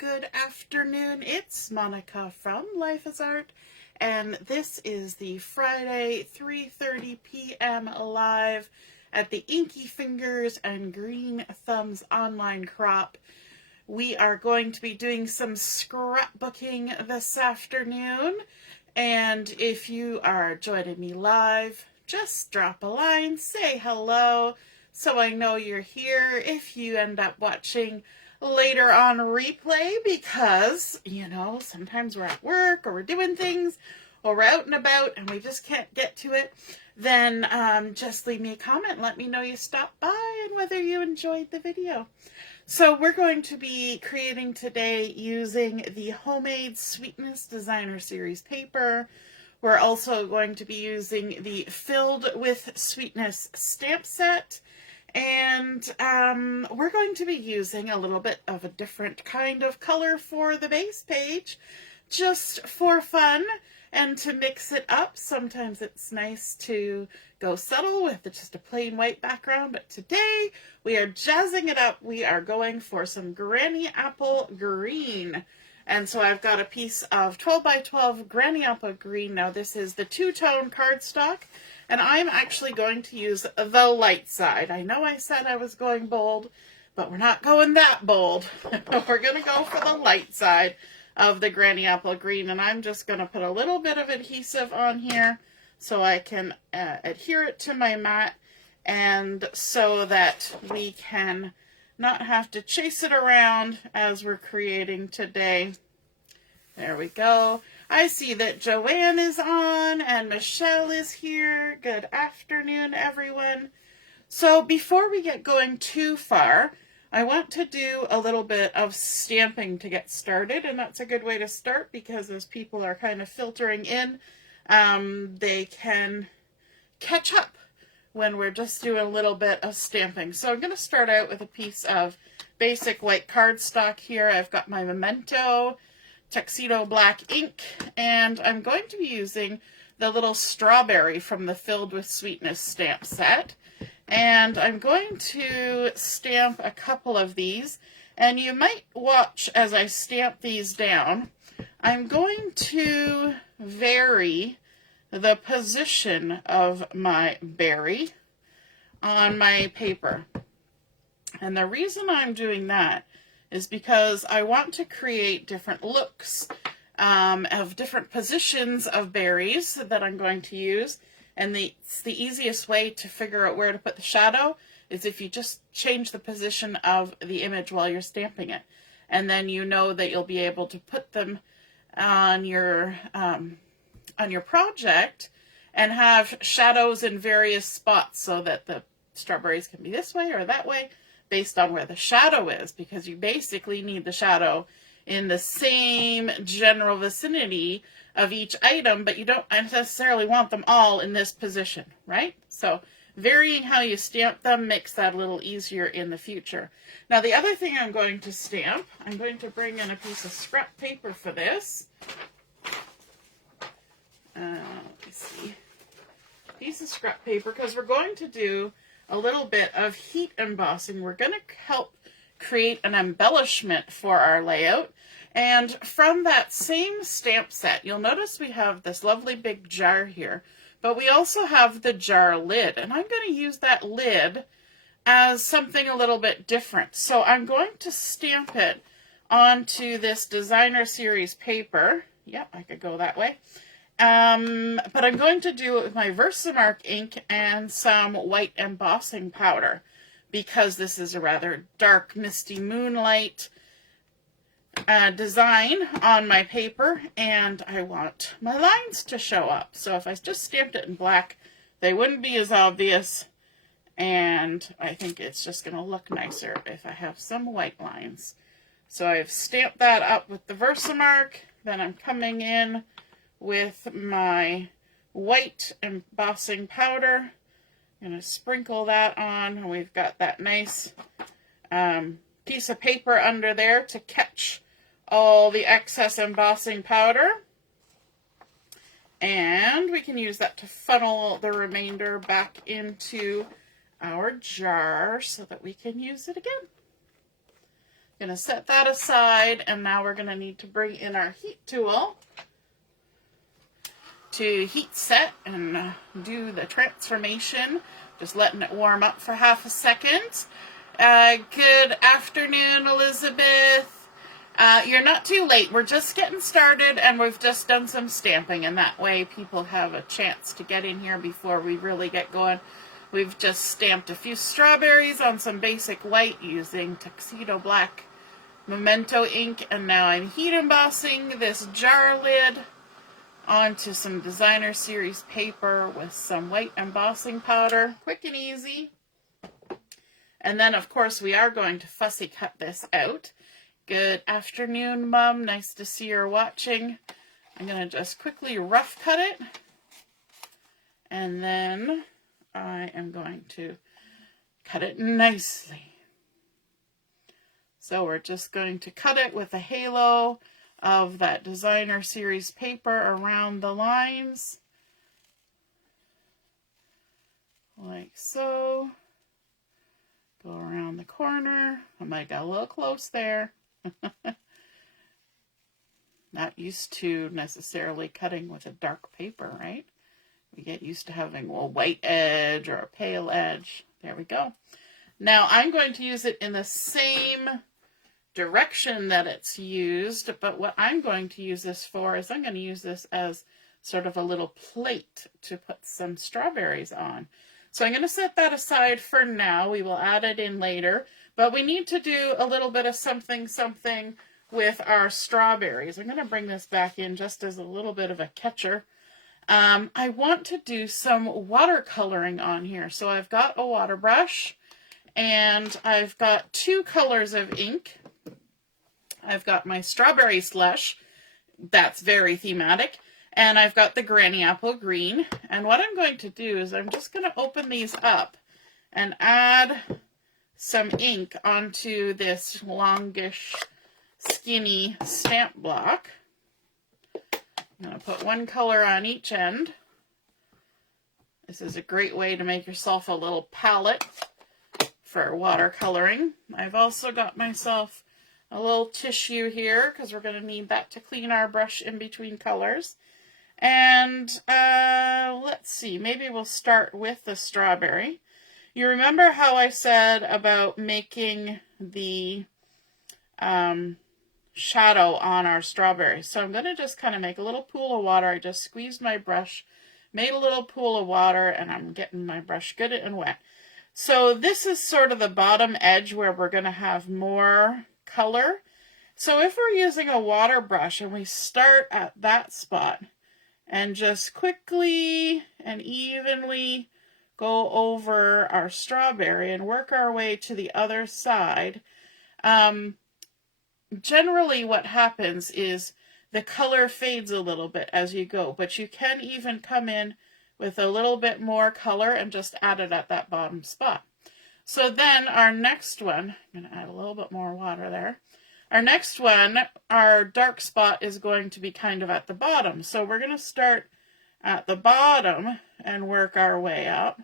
good afternoon. It's Monica from Life is Art, and this is the Friday 3:30 p.m. live at the Inky Fingers and Green Thumbs online crop. We are going to be doing some scrapbooking this afternoon, and if you are joining me live, just drop a line, say hello, so I know you're here. If you end up watching later on replay, because, you know, sometimes we're at work or we're doing things or we're out and about and we just can't get to it, then just leave me a comment. Let me know you stopped by and whether you enjoyed the video. So we're going to be creating today using the Homemade Sweetness Designer Series paper. We're also going to be using the Filled with Sweetness stamp set. And we're going to be using a little bit of a different kind of color for the base page, just for fun and to mix it up. Sometimes it's nice to go subtle with just a plain white background, but today we are jazzing it up. We are going for some Granny Apple Green. And so I've got a piece of 12 by 12 Granny Apple Green. Now this is the two-tone cardstock, and I'm actually going to use the light side. I know I said I was going bold, but we're not going that bold. We're going to go for the light side of the Granny Apple Green, and I'm just going to put a little bit of adhesive on here so I can adhere it to my mat, and so that we can not have to chase it around as we're creating today. There we go. I see that Joanne is on and Michelle is here. Good afternoon, everyone. So before we get going too far, I want to do a little bit of stamping to get started, and that's a good way to start because as people are kind of filtering in, they can catch up when we're just doing a little bit of stamping. So I'm going to start out with a piece of basic white cardstock here. I've got my Memento Tuxedo Black ink, and I'm going to be using the little strawberry from the Filled with Sweetness stamp set. And I'm going to stamp a couple of these, and you might watch as I stamp these down. I'm going to vary the position of my berry on my paper. And the reason I'm doing that is because I want to create different looks of different positions of berries that I'm going to use. And the easiest way to figure out where to put the shadow is if you just change the position of the image while you're stamping it. And then you know that you'll be able to put them on your project and have shadows in various spots so that the strawberries can be this way or that way based on where the shadow is, because you basically need the shadow in the same general vicinity of each item, but you don't necessarily want them all in this position, right? So varying how you stamp them makes that a little easier in the future. Now the other thing I'm going to stamp, I'm going to bring in a piece of scrap paper for this. Let me see. Piece of scrap paper, because we're going to do a little bit of heat embossing. We're going to help create an embellishment for our layout. And from that same stamp set, you'll notice we have this lovely big jar here, but we also have the jar lid, and I'm going to use that lid as something a little bit different. So I'm going to stamp it onto this designer series paper. Yep, I could go that way. But I'm going to do it with my Versamark ink and some white embossing powder, because this is a rather dark, misty moonlight design on my paper, and I want my lines to show up. So if I just stamped it in black, they wouldn't be as obvious, and I think it's just going to look nicer if I have some white lines. So I've stamped that up with the Versamark, then I'm coming in with my white embossing powder. I'm going to sprinkle that on, and we've got that nice piece of paper under there to catch all the excess embossing powder. And we can use that to funnel the remainder back into our jar so that we can use it again. Gonna set that aside, and now we're gonna need to bring in our heat tool to heat set and do the transformation. Just letting it warm up for half a second. Good afternoon, Elizabeth. You're not too late. We're just getting started, and we've just done some stamping, and that way people have a chance to get in here before we really get going. We've just stamped a few strawberries on some basic white using Tuxedo Black Memento ink, and now I'm heat embossing this jar lid onto some designer series paper with some white embossing powder. Quick and easy. And then, of course, we are going to fussy cut this out. Good afternoon, Mom. Nice to see you're watching. I'm going to just quickly rough cut it. And then I am going to cut it nicely. So we're just going to cut it with a halo of that designer series paper around the lines. Like so. Go around the corner. I might got a little close there. Not used to necessarily cutting with a dark paper, right? We get used to having a white edge or a pale edge. There we go. Now I'm going to use it in the same direction that it's used, but what I'm going to use this for is I'm going to use this as sort of a little plate to put some strawberries on. So I'm going to set that aside for now. We will add it in later, but we need to do a little bit of something with our strawberries. I'm going to bring this back in just as a little bit of a catcher. I want to do some watercoloring on here. So I've got a water brush and I've got two colors of ink. I've got my strawberry slush, that's very thematic, and I've got the granny apple green. And what I'm going to do is I'm just going to open these up and add some ink onto this longish, skinny stamp block. I'm going to put one color on each end. This is a great way to make yourself a little palette for watercoloring. I've also got myself a little tissue here because we're going to need that to clean our brush in between colors. And let's see, maybe we'll start with the strawberry. You remember how I said about making the shadow on our strawberries. So I'm going to just kind of make a little pool of water. I just squeezed my brush, made a little pool of water, and I'm getting my brush good and wet. So this is sort of the bottom edge where we're going to have more color. So if we're using a water brush and we start at that spot and just quickly and evenly go over our strawberry and work our way to the other side, generally what happens is the color fades a little bit as you go, but you can even come in with a little bit more color and just add it at that bottom spot. So then our next one, I'm going to add a little bit more water there. Our next one, our dark spot is going to be kind of at the bottom. So we're going to start at the bottom and work our way up.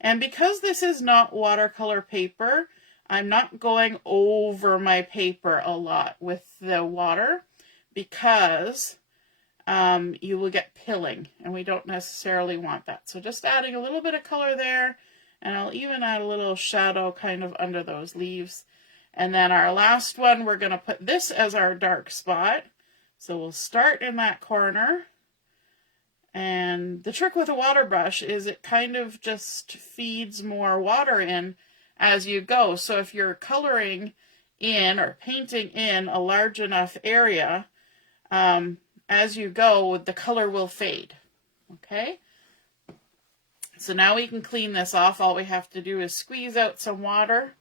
And because this is not watercolor paper, I'm not going over my paper a lot with the water because you will get pilling, and we don't necessarily want that. So just adding a little bit of color there, and I'll even add a little shadow kind of under those leaves. And then our last one, we're going to put this as our dark spot. So we'll start in that corner. And the trick with a water brush is it kind of just feeds more water in as you go. So if you're coloring in or painting in a large enough area, as you go, the color will fade. Okay? So now we can clean this off. All we have to do is squeeze out some water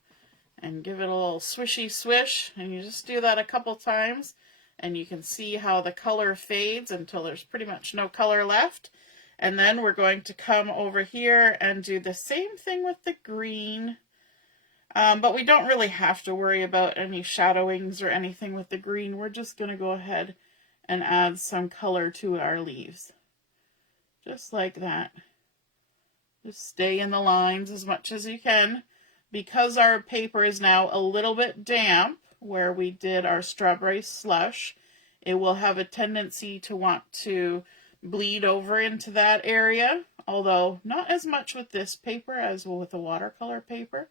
and give it a little swishy swish. And you just do that a couple times. And you can see how the color fades until there's pretty much no color left. And then we're going to come over here and do the same thing with the green. But we don't really have to worry about any shadowings or anything with the green. We're just going to go ahead and add some color to our leaves. Just like that. Just stay in the lines as much as you can. Because our paper is now a little bit damp, where we did our strawberry slush, it will have a tendency to want to bleed over into that area, although not as much with this paper as with the watercolor paper.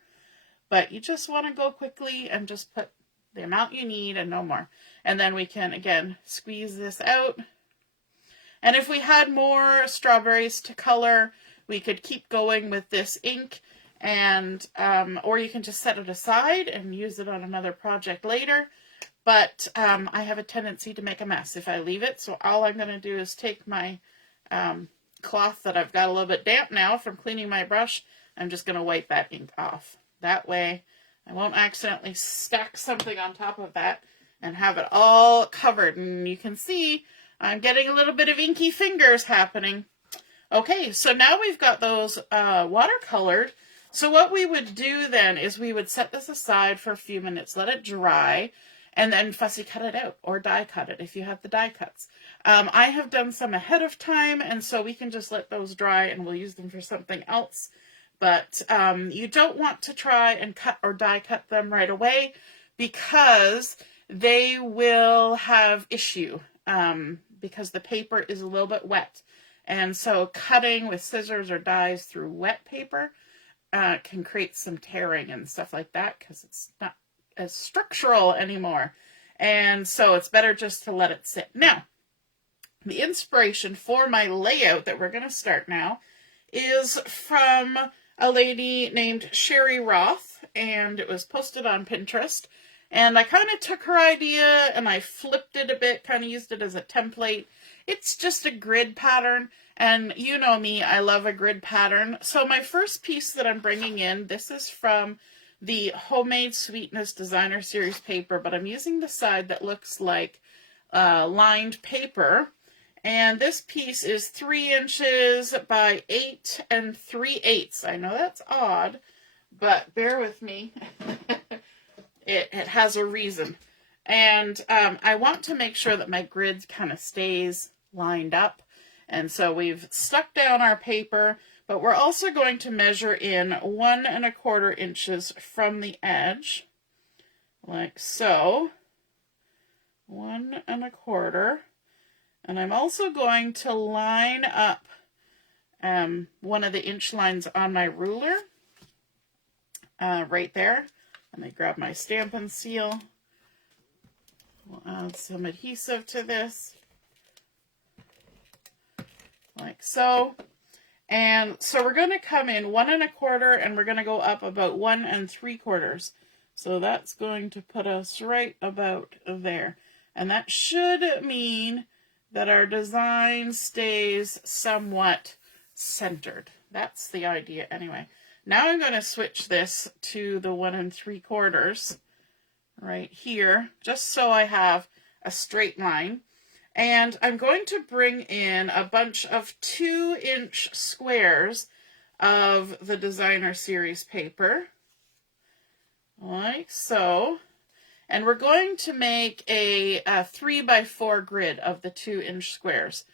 But you just want to go quickly and just put the amount you need and no more. And then we can, again, squeeze this out. And if we had more strawberries to color, we could keep going with this ink, and or you can just set it aside and use it on another project later. But I have a tendency to make a mess if I leave it, so all I'm going to do is take my cloth that I've got a little bit damp now from cleaning my brush. I'm just going to wipe that ink off. That way I won't accidentally stack something on top of that and have it all covered. And you can see I'm getting a little bit of inky fingers happening. Okay, so now we've got those watercolored. So what we would do then is we would set this aside for a few minutes, let it dry, and then fussy cut it out or die cut it if you have the die cuts. I have done some ahead of time, and so we can just let those dry and we'll use them for something else. But you don't want to try and cut or die cut them right away because they will have issue because the paper is a little bit wet. And so cutting with scissors or dies through wet paper can create some tearing and stuff like that because it's not as structural anymore. And so it's better just to let it sit. Now, the inspiration for my layout that we're going to start now is from a lady named Sherry Roth, and it was posted on Pinterest. And I kind of took her idea and I flipped it a bit, kind of used it as a template. It's just a grid pattern, and you know me, I love a grid pattern. So my first piece that I'm bringing in, this is from the Homemade Sweetness Designer Series paper, but I'm using the side that looks like lined paper. And this piece is 3 inches by 8 3/8. I know that's odd, but bear with me. It has a reason. And I want to make sure that my grid kind of stays lined up. And so we've stuck down our paper, but we're also going to measure in 1 1/4 inches from the edge, like so. 1 1/4. And I'm also going to line up one of the inch lines on my ruler right there. Let me grab my Stampin' seal. We'll add some adhesive to this, like so. And so we're going to come in 1 1/4 and we're going to go up about 1 3/4. So that's going to put us right about there. And that should mean that our design stays somewhat centered. That's the idea anyway. Now I'm going to switch this to the 1 3/4 right here, just so I have a straight line. And I'm going to bring in a bunch of 2-inch squares of the Designer Series paper, like so. And we're going to make a 3x4 grid of the 2-inch squares.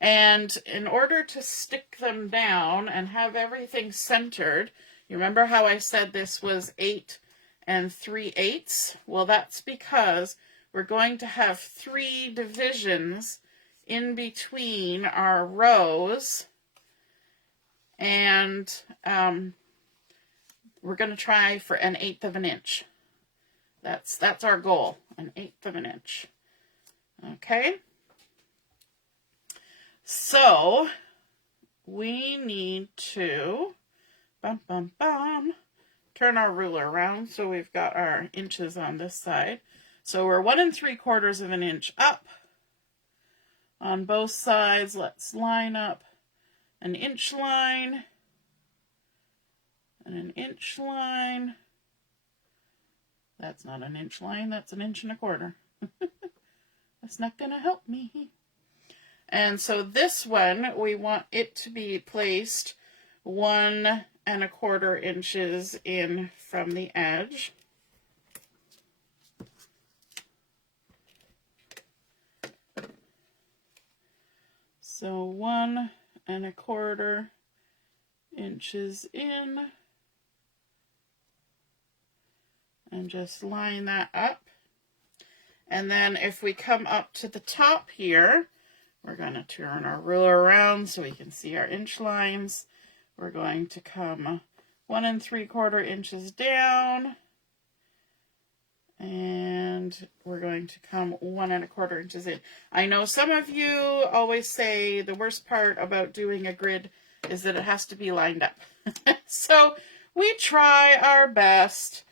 And in order to stick them down and have everything centered, you remember how I said this was 8 3/8? Well, that's because we're going to have 3 divisions in between our rows. And we're going to try for 1/8 inch. That's our goal, 1/8 inch. Okay. So we need to turn our ruler around so we've got our inches on this side. So we're 1 3/4 inch up on both sides. Let's line up an inch line and an inch line. That's not an inch line, that's 1 1/4 inches. That's not going to help me. And so this one, we want it to be placed 1 1/4 inches in from the edge. So 1 1/4 inches in. And just line that up And then if we come up to the top here, we're going to turn our ruler around so we can see our inch lines. We're going to come 1 3/4 inches down. And we're going to come 1 1/4 inches in. I know some of you always say the worst part about doing a grid is that it has to be lined up. So we try our best.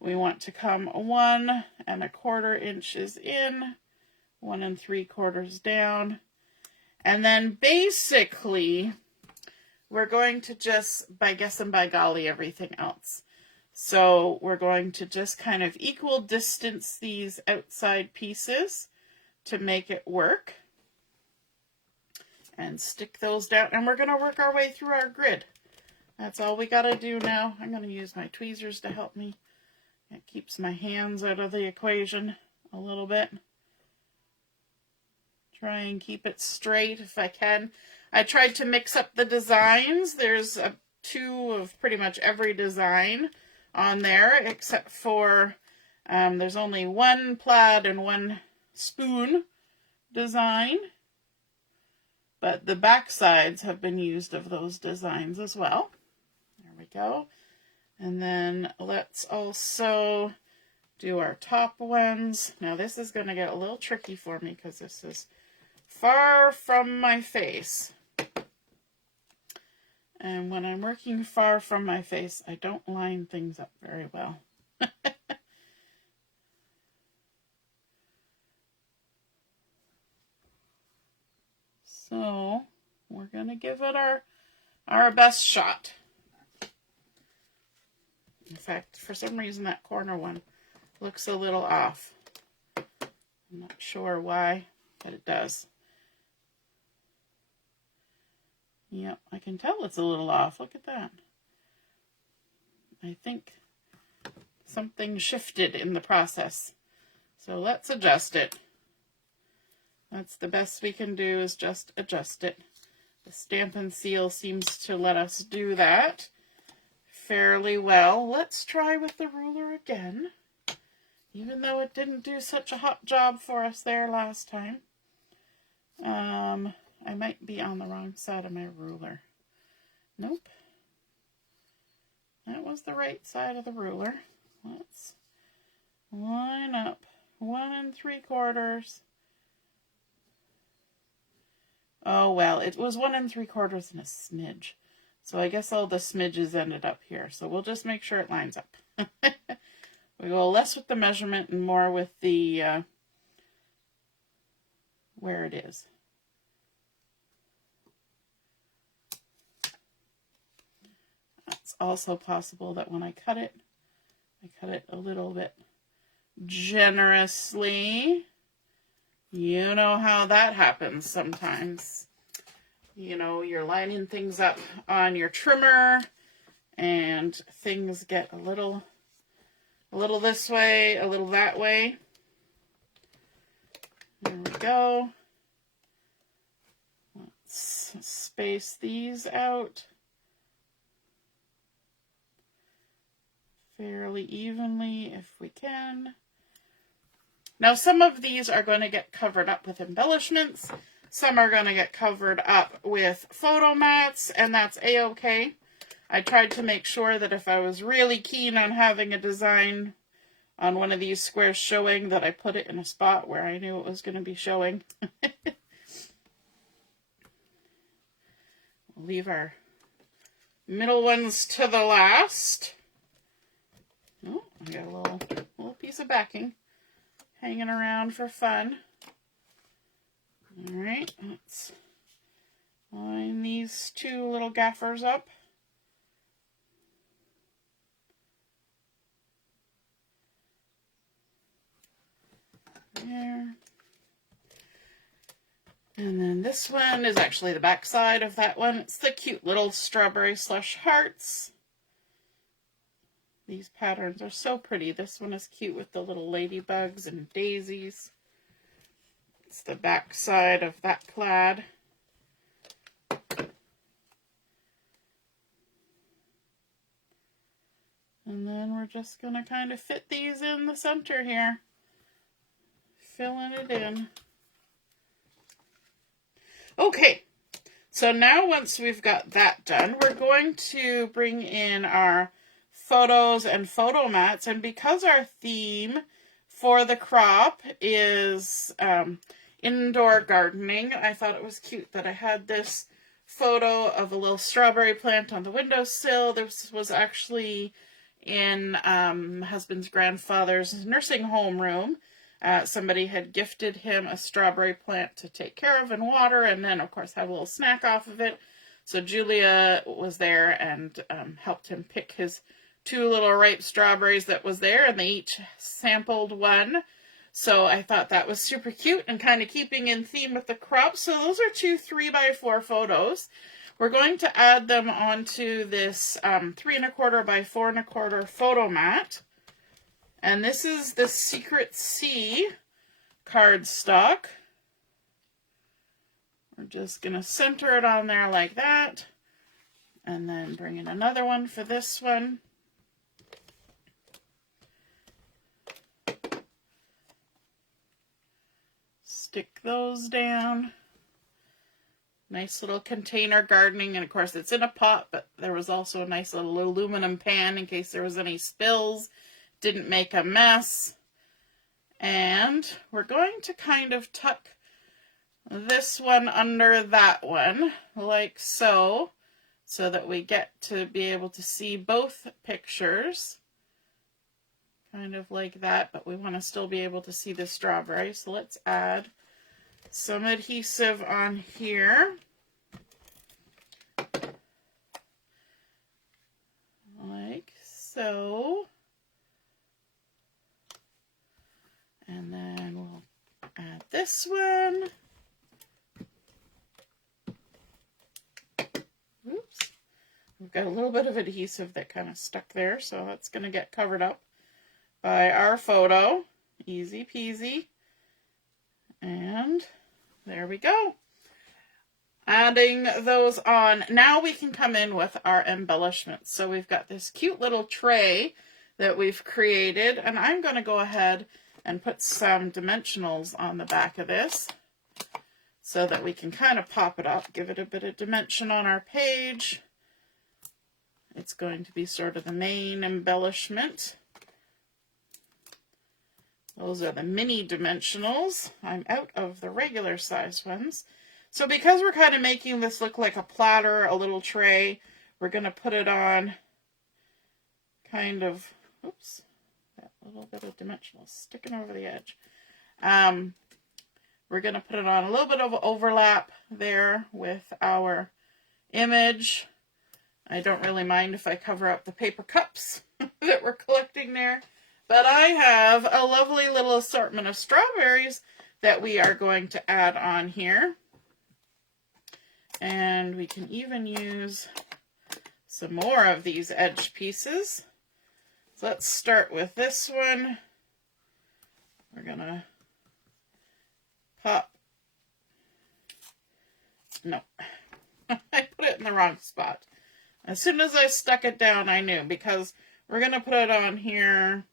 We want to come 1 1/4 inches in, 1 3/4 down. And then basically, we're going to just, by guess and by golly, everything else. So we're going to just kind of equal distance these outside pieces to make it work. And stick those down. And we're going to work our way through our grid. That's all we got to do now. I'm going to use my tweezers to help me. It keeps my hands out of the equation a little bit. Try and keep it straight if I can. I tried to mix up the designs. There's 2 of pretty much every design on there, except for there's only 1 plaid and 1 spoon design. But the back sides have been used of those designs as well. There we go. And then let's also do our top ones. Now this is going to get a little tricky for me because this is far from my face. And when I'm working far from my face, I don't line things up very well. So we're going to give it our best shot. In fact, for some reason that corner one looks a little off. I'm not sure why, but it does. Yep, I can tell it's a little off. Look at that. I think something shifted in the process. So let's adjust it. That's the best we can do, is just adjust it. The Stampin' seal seems to let us do that fairly well. Let's try with the ruler again, even though it didn't do such a hot job for us there last time. I might be on the wrong side of my ruler. Nope. That was the right side of the ruler. Let's line up 1 3/4. Oh, well, it was 1 3/4 and a smidge. So I guess all the smidges ended up here. So we'll just make sure it lines up. We go less with the measurement and more with the where it is. It's also possible that when I cut it a little bit generously. You know how that happens sometimes. You know, you're lining things up on your trimmer and things get a little this way, a little that way. There we go. Let's space these out fairly evenly if we can. Now, some of these are going to get covered up with embellishments. Some are going to get covered up with photo mats, and that's a-okay. I tried to make sure that if I was really keen on having a design on one of these squares showing, that I put it in a spot where I knew it was going to be showing. We'll leave our middle ones to the last. Oh, I got a little piece of backing hanging around for fun. All right, let's line these 2 little gaffers up. There. And then this one is actually the back side of that one. It's the cute little strawberry slush hearts. These patterns are so pretty. This one is cute with the little ladybugs and daisies. It's the back side of that plaid. And then we're just going to kind of fit these in the center here. filling it in. Okay, so now once we've got that done, we're going to bring in our photos and photo mats. And because our theme for the crop is indoor gardening, I thought it was cute that I had this photo of a little strawberry plant on the windowsill. This was actually in my husband's grandfather's nursing home room. Somebody had gifted him a strawberry plant to take care of and water, and then, of course, have a little snack off of it. So Julia was there and helped him pick his 2 little ripe strawberries that was there, and they each sampled one. So I thought that was super cute and kind of keeping in theme with the crop. So those are 2 3x4 photos. We're going to add them onto this 3 1/4 by 4 1/4 photo mat. And this is the Secret C cardstock. We're just going to center it on there like that. And then bring in another one for this one. Stick those down. Nice little container gardening, and of course it's in a pot, but there was also a nice little aluminum pan in case there was any spills. Didn't make a mess. And we're going to kind of tuck this one under that one, like so that we get to be able to see both pictures. Kind of like that, but we want to still be able to see the strawberry. So let's add some adhesive on here. Like so. And then we'll add this one. Oops. We've got a little bit of adhesive that kind of stuck there, so that's going to get covered up by our photo. Easy peasy. And there we go. Adding those on. Now we can come in with our embellishments. So we've got this cute little tray that we've created, and I'm going to go ahead and put some dimensionals on the back of this so that we can kind of pop it up, give it a bit of dimension on our page. It's going to be sort of the main embellishment. Those are the mini dimensionals. I'm out of the regular size ones. So because we're kind of making this look like a platter, a little tray, we're going to put it on kind of, oops, that little bit of dimensional sticking over the edge. We're going to put it on a little bit of overlap there with our image. I don't really mind if I cover up the paper cups that we're collecting there. But I have a lovely little assortment of strawberries that we are going to add on here. And we can even use some more of these edge pieces. So let's start with this one. We're going to pop. No, I put it in the wrong spot. As soon as I stuck it down, I knew, because we're going to put it on here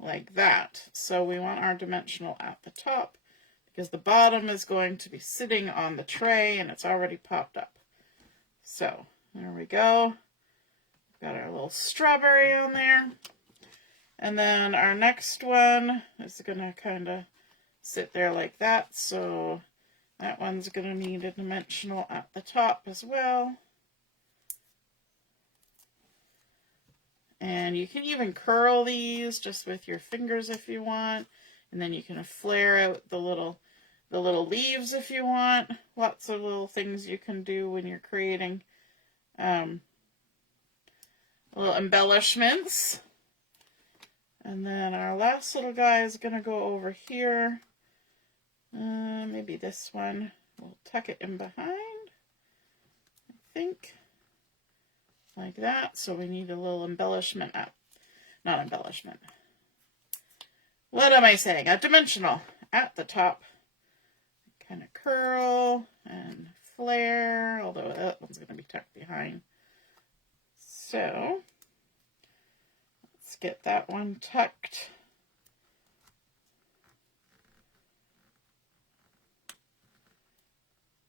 like that. So we want our dimensional at the top because the bottom is going to be sitting on the tray and it's already popped up. So there we go. Got our little strawberry on there. And then our next one is going to kind of sit there like that. So that one's going to need a dimensional at the top as well. And you can even curl these just with your fingers if you want. And then you can flare out the little leaves if you want. Lots of little things you can do when you're creating little embellishments. And then our last little guy is going to go over here. Maybe this one. We'll tuck it in behind, I think. Like that. So we need a little embellishment up. Not embellishment. What am I saying? A dimensional at the top. Kind of curl and flare, although that one's going to be tucked behind. So let's get that one tucked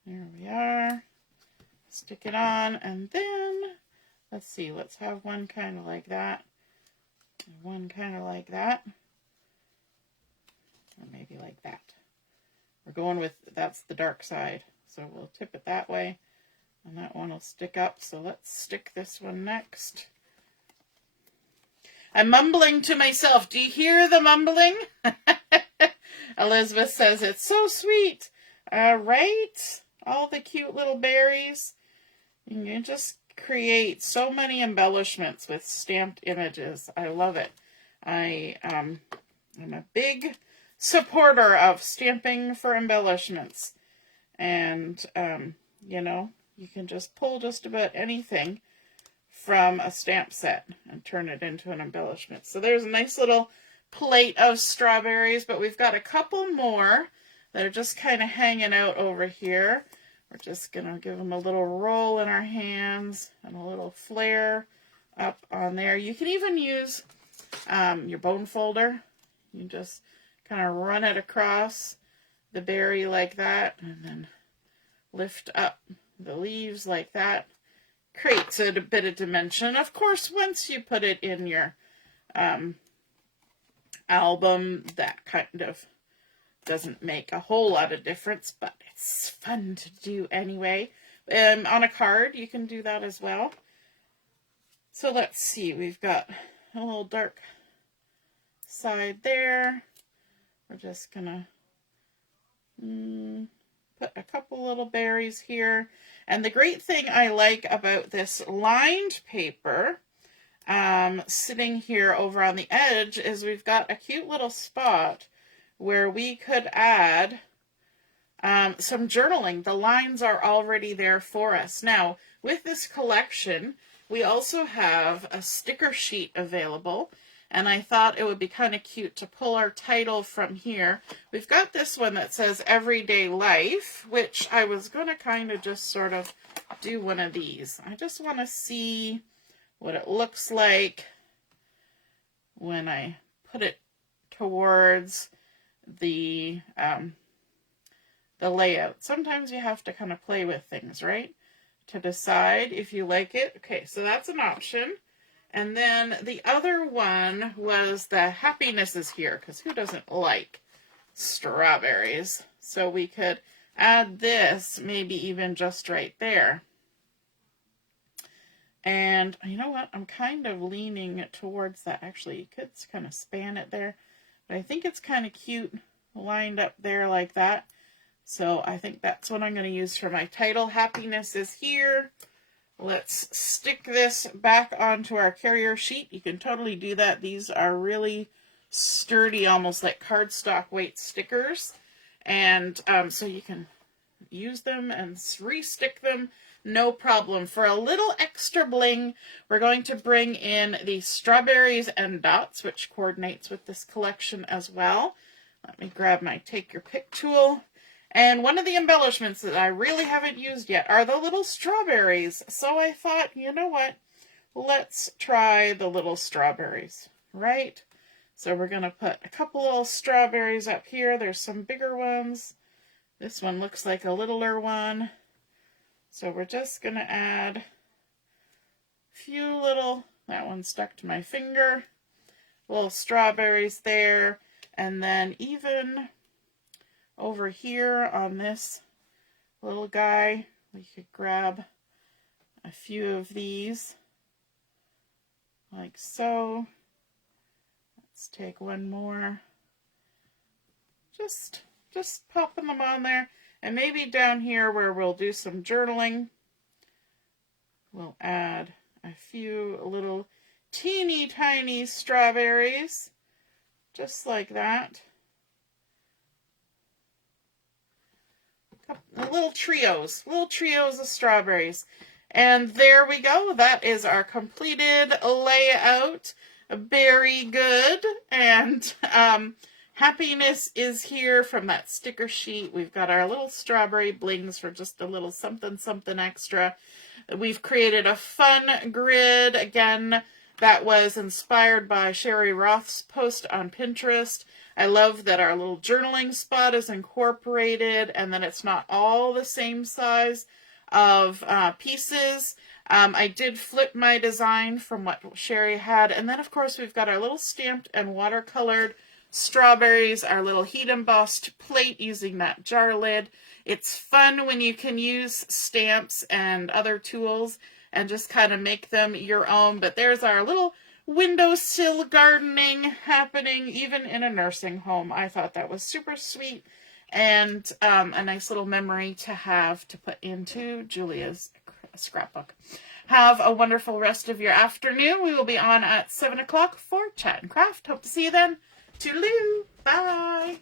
There we are. Stick it on, and then, let's see, let's have one kind of like that, and one kind of like that, or maybe like that. We're going with, that's the dark side, so we'll tip it that way, and that one will stick up, so let's stick this one next. I'm mumbling to myself. Do you hear the mumbling? Elizabeth says, it's so sweet. Right? All the cute little berries. You can just create so many embellishments with stamped images. I love it. I'm a big supporter of stamping for embellishments. And, you know, you can just pull just about anything from a stamp set and turn it into an embellishment. So there's a nice little plate of strawberries, but we've got a couple more that are just kind of hanging out over here. We're just going to give them a little roll in our hands and a little flare up on there. You can even use your bone folder. You just kind of run it across the berry like that and then lift up the leaves like that. Creates a bit of dimension. Of course, once you put it in your album, that kind of doesn't make a whole lot of difference, but it's fun to do anyway. On a card, you can do that as well. So let's see, we've got a little dark side there. We're just gonna put a couple little berries here. And the great thing I like about this lined paper sitting here over on the edge is we've got a cute little spot where we could add some journaling. The lines are already there for us. Now, with this collection, we also have a sticker sheet available, and I thought it would be kind of cute to pull our title from here. We've got this one that says Everyday Life, which I was going to kind of just sort of do one of these. I just want to see what it looks like when I put it towards the layout. Sometimes you have to kind of play with things, right? To decide if you like it. Okay, so that's an option. And then the other one was the happiness is here, because who doesn't like strawberries? So we could add this, maybe even just right there. And you know what? I'm kind of leaning towards that. Actually, you could kind of span it there. But I think it's kind of cute lined up there like that. So I think that's what I'm going to use for my title. Happiness is here. Let's stick this back onto our carrier sheet. You can totally do that. These are really sturdy, almost like cardstock weight stickers. And so you can use them and re-stick them, no problem. For a little extra bling, we're going to bring in the strawberries and dots, which coordinates with this collection as well. Let me grab my take your pick tool. And one of the embellishments that I really haven't used yet are the little strawberries. So I thought, you know what? Let's try the little strawberries, right? So we're going to put a couple little strawberries up here. There's some bigger ones. This one looks like a littler one. So we're just going to add a few little, that one stuck to my finger, little strawberries there. And then even over here on this little guy, we could grab a few of these, like so. Let's take one more. Just popping them on there. And maybe down here where we'll do some journaling, we'll add a few little teeny tiny strawberries, just like that. Little trios of strawberries. And there we go. That is our completed layout. Very good. And happiness is here from that sticker sheet. We've got our little strawberry blings for just a little something extra. We've created a fun grid. Again, that was inspired by Sherry Roth's post on Pinterest. I love that our little journaling spot is incorporated and that it's not all the same size of pieces. I did flip my design from what Sherry had. And then, of course, we've got our little stamped and watercolored strawberries, our little heat embossed plate using that jar lid. It's fun when you can use stamps and other tools and just kind of make them your own. But there's our little windowsill gardening happening even in a nursing home. I thought that was super sweet and a nice little memory to have to put into Julia's scrapbook. Have a wonderful rest of your afternoon. We will be on at 7 o'clock for Chat and Craft. Hope to see you then. Toodaloo. Bye.